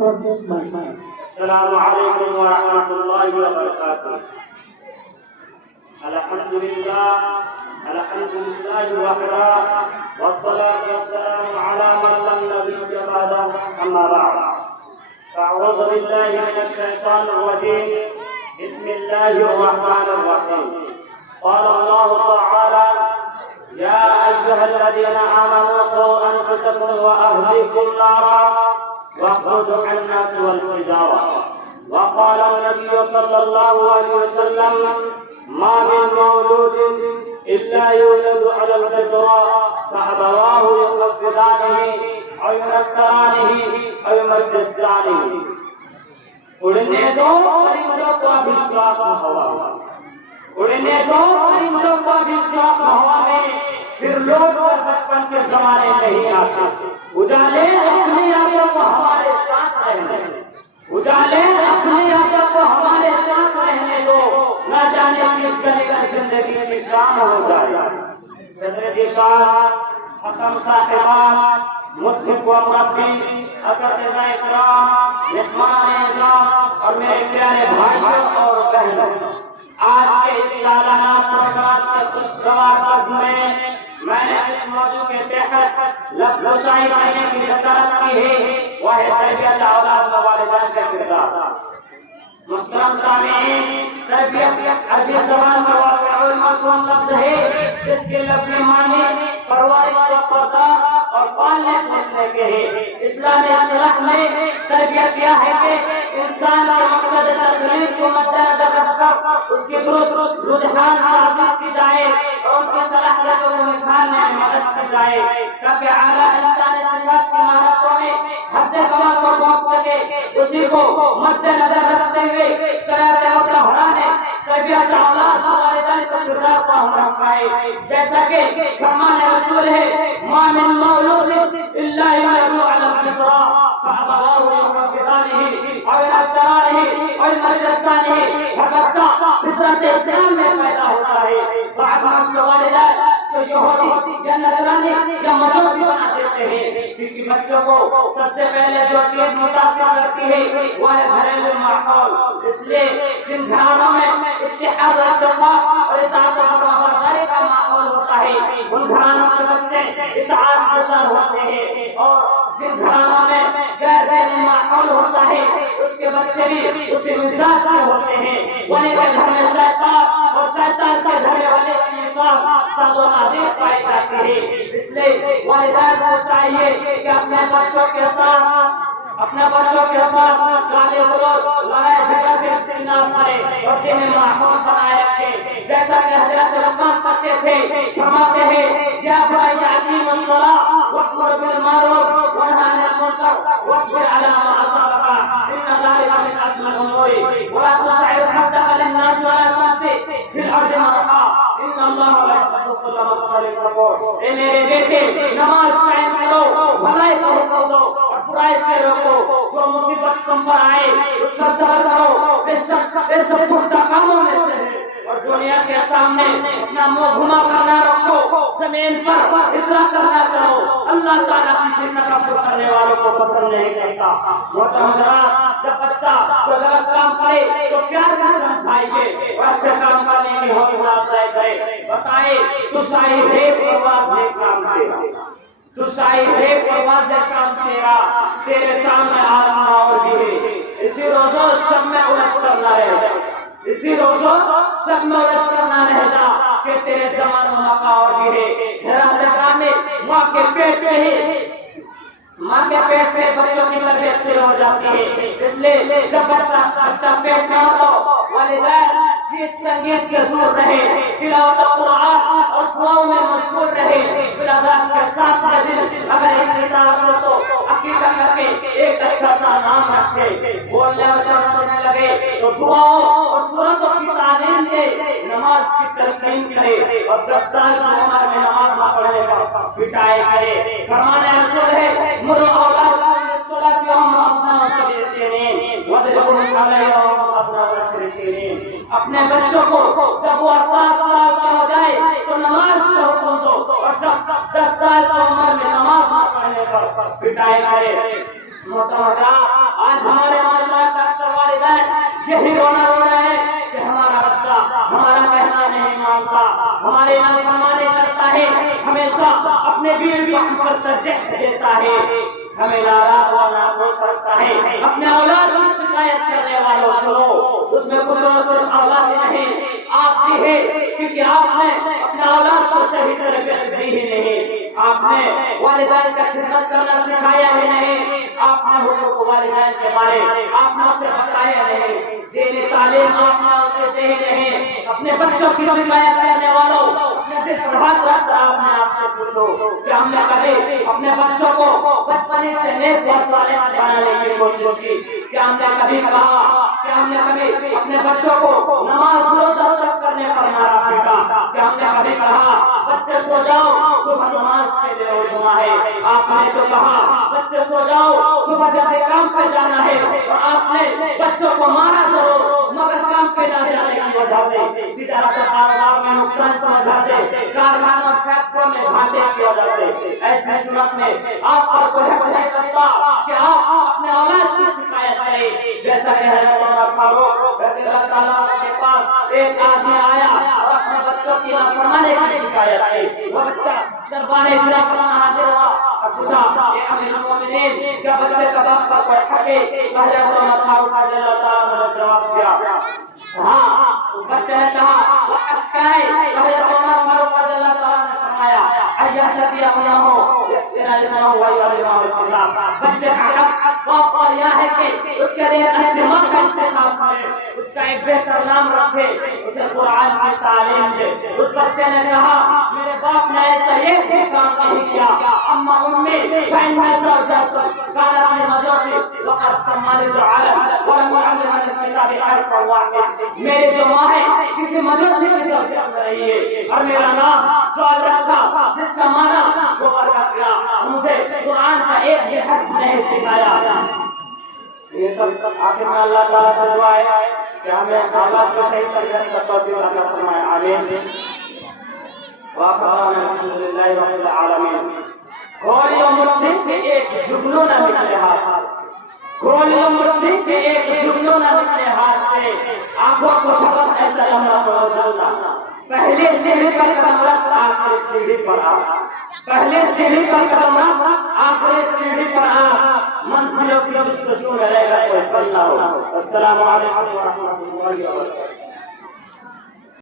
السلام علیکم ورحمۃ اللہ وبرکاتہ. الحمد للہ وحدہ والصلاة والسلام على من لا نبي بعده أما بعد. أعوذ بالله من الشيطان الرجيم. بسم الله الرحمن الرحيم. قال الله تعالى: يا أيها الذين آمنوا قوا أنفسكم وأهليكم نارا وقودها الناس والحجارة. وقال النبي صلى الله عليه وسلم: ما من مولود إلا يولد على الفطرة فأبواه يهودانه أو ينصرانه أو يمجسانه. اڑنے دو پرندوں کو بھی شوق ہوا، اڑنے دو پرندوں کو بھی شوق ہوا میں، پھر لوگ بچپن کے زمانے نہیں آتے. اجالے اپنی آنکھوں کو ہمارے ساتھ رہنے دو، اجالے اپنی آنکھوں کو ہمارے ساتھ رہنے دو، نہ جانے کس گلی کا زندگی کی شام ہو جائے. صدر دشان، حکم صاحبان، مسلم و مربی، اساتذہ اکرام، مہمان اعزام اور میرے پیارے بھائیوں اور بہنوں، آج کے اس سالانہ پروگرام کے خوشگوار بزم میں نے اس موضوع کے تحت لفظ و شاعری کہنے کی جسارت کی ہے، وہ ہے تربیت اولاد و والدین کا کردار. محترم سامعین، تربیت عربی زبان کا واسع المفہوم لفظ ہے جس کے لفظی معنی پرورش و پردہ اور پالنے پوسنے کے ہیں. اسلامی اصطلاح میں تربیت کیا ہے کہ انسان کے مقصد تخلیق کو مد نظر رکھ کر اس کی درست رجحان حاصل کی جائے اور ان کی صلاحیتوں کو نکھارنے میں مدد کی جائے تاکہ اعلیٰ انسانی صفات کی مہارتوں میں حد کمال کو پہنچ سکے. اسی کو مد نظر رکھتے ہوئے شریعت مطہرہ نے تربیت اولاد و والدین کا کردار کو ہم رکھا ہے. جیسا کہ فرمان رسول ہے: ما من مولود الا يولد على الفطرة فأبواه يهودانه أو ينصرانه أو يمجسانه. ہر بچہ فطرت اسلام میں پیدا ہوتا ہے، بعد ہم کے والدین تو یہودی یا نصرانی یا مجوسی بنا دیتے ہیں، کیونکہ بچوں کو سب سے پہلے جو چیز متاثر کرتی ہے وہ ہے گھریلو ماحول. اس لیے جن گھرانوں میں اتحاد و اتفاق اور اطاعت و فرمانبرداری کا ماحول ہوتا ہے ان گھرانوں کے بچے اطاعت گزار ہوتے ہیں، اور جن گھرانوں میں غیر دینی ماحول ہوتا ہے اس کے بچے بھی اسی مزاج کے ہوتے ہیں. ولی کے گھر میں شیطان اور شیطان کے گھر والے کی نکاح ساز و نادر پائی جاتی ہے. اس لیے والدین کو چاہیے کہ اپنے بچوں کے ساتھ گالی گلوچ لڑائی جھگڑا سے اجتناب کرے اور دینی ماحول بنائے رکھے. جیسا کہ حضرت لقمان کرتے تھے، فرماتے ہیں: یا بنی اقیم الصلاۃ وامر بالمعروف وانہی عن المنکر واصبر علی ما اصابک ان ذلک من عزم الامور ولا تصعر خدک للناس ولا تمشي فی الارض مرحا ان اللہ لا يحب كل مختال فخور. اے میرے بیٹے، نماز قائم کرو، بھلائی کا حکم دو اور برائی سے روکو. جو مصیبت تم پر آئے اس کا صبر کرو، بے شک پختہ کاموں میں سے ہے. اور دنیا کے سامنے اپنا منہ گھما کرنا رکھو، زمین پر اطراع کرنا چاہو. اللہ تعالیٰ کسی تکبر کرنے والوں کو پسند نہیں کرتا. محترم حضرات، جب بچہ کوئی غلط کام کرے تو پیار سے سمجھائیے اور اچھے کام کرنے کی حوصلہ افزائی کرے. بتائے تو شاہی ہے پرواز ہے کام تیرا، تو شاہی ہے پرواز ہے کام تیرا، تیرے سامنے آسمان اور بھی ہے. اسی روزوں سب میں الجھ کر نہ رہ جا، اسی روزوں سب میں الجھ کر نہ رہ جا کہ تیرے زمان و مقام اور بھی ہے. حیران میں ماں کے پیٹ سے بچوں کی طبیعت سے ہو جاتی ہے. اس لیے جب بچہ پیٹ میں ہو تو والدین گیت سنگیت سے دور رہے، تلاوت قرآن اور دعاؤں میں مشغول رہے. بلادات کے ساتھ دن اگر اس کی دعوت ہو تو عقیدہ کر کے ایک اچھا سا نام رکھے، بولنے اور چلنے لگے تو دعاؤں اور سورتوں کی تعلیم دے، نماز کی تلقین کرے اور 10 سال کی عمر میں نماز نہ پڑھے گا پٹائے کرے. فرمان رسول ہے: مرو اولادکم بالصلاۃ وهم ابناء 7 سنین واضربوهم علیہا وهم ابناء 10 سنین. اپنے بچوں کو جب وہ 7 سال کا ہو جائے تو نماز کا حکم دو، اور جب 10 سال کی عمر میں نماز نہ پڑھنے پر پٹائے کرے. محترم، آج یہی رونا رونا ہے کہ ہمارا بچہ ہمارا کہنا نہیں مانتا، ہمارے نافرمانی کرتا ہے، ہمیشہ اپنے بیوی پر ترجیح دیتا ہے، ہمیں ناراض و ناخوش رکھتا ہے۔ اپنے اولاد کی شکایت کرنے والوں سنو، اس میں کچھ صرف اولاد نہیں آپ کی ہے، کیونکہ آپ نے اپنے اولاد کو صحیح تربیت دی ہی نہیں، آپ نے والدین کا خدمت کرنا سکھایا ہی نہیں، آپ نے حقوق والدین کے بارے آپ نے اسے بتایا نہیں، دینی تعلیم آپ نے اسے دی ہی نہیں۔ اپنے بچوں کی شکایت کرنے والوں اپنے دل پر ہاتھ رکھ کر آپ نے آپ سے پوچھو کہ ہم نے کبھی اپنے بچوں کو بچپنے سے نیک بات والے بنانے کی کوشش کی؟ کیا ہم نے کبھی کہا، کیا ہم نے کبھی اپنے بچوں کو نماز روزہ ترک کرنے پر مارا پیٹا؟ کیا ہم نے کبھی کہا بچے سو جاؤ صبح نماز کے لیے اٹھنا ہے؟ آپ نے تو کہا بچے سو جاؤ صبح جلدی کام پہ جانا ہے، اور آپ نے بچوں کو مارا ضرور مگر کام پہ نہ جانے کی وجہ سے، تجارت کاروبار میں نقصان کی وجہ سے، کارخانوں فیکٹریوں میں گھاٹے کی وجہ سے۔ ایسی صورت میں آپ پر کوئی حق نہیں کرتا کہ آپ اپنے اولاد کی شکایت کریں، جیسا کہ حضرت عمر فاروق رضی اللہ تعالیٰ کے پاس ایک آدمی آیا اور اپنے بچوں کی نافرمانی کی شکایت کی۔ وہ بچہ دربار اجرا پر حاضر ہوا اور پوچھا کہ امیر المومنین کیا بچے کا باپ پر کوئی حق ہے؟ حضرت عمر فاروق رضی اللہ تعالیٰ نے جواب دیا ہاں، اس بچے نے کہا وہ حق کیا ہے؟ حضرت عمر فاروق رضی اللہ تعالیٰ نے فرمایا ایہتی اپنا ہو یکسرا لنا ہوا یعلمہ الکتاب، بچے کا حق باپ پر یہ ہے کہ اس کے لیے اچھے ماں کا انتخاب کرے، اس کا ایک بہتر نام رکھے، اسے قرآن کی تعلیم دے۔ اس بچے نے کہا میرے باپ نے ایسا یہ کام نہیں کیا، اما امی فإن زوجت كانت من مجوسی وقد سماني تعالى ولم يعلمني الكتاب حرفا واحدا، میری جو ماں ہے کسی مجوسی کی زوجت رہی ہے، اور میرا نام جوال رکھا جس کا معنی وہ برکت کا، مجھے قرآن کا ایک بھی حرف نہیں سکھایا۔ یہ سب آخر میں اللہ تعالیٰ سے دعا ہے کہ ہمیں اولاد کو صحیح تربیت کا توفیق عطا فرمائے، آمین۔ وآخر دعوانا الحمد للہ رب العالمین۔ گھوڑی و مٹھی کے ایک جگنو نہ نکلے ہاتھ سے، گھوڑی و مٹھی کے ایک جگنو نہ نکلے ہاتھ سے، آنکھوں کو جھپک ایسا لمحہ ہو جلنا، پہلے سیڑھی پر قدم رکھ آخری سیڑھی پر آ، پہلے سیڑھی پر قدم رکھ آخری سیڑھی پر آ، منزلوں کی جستجو میں رہے گا کوئی پل نہ ہو۔ السلام علیکم ورحمۃ اللہ وبرکاتہ۔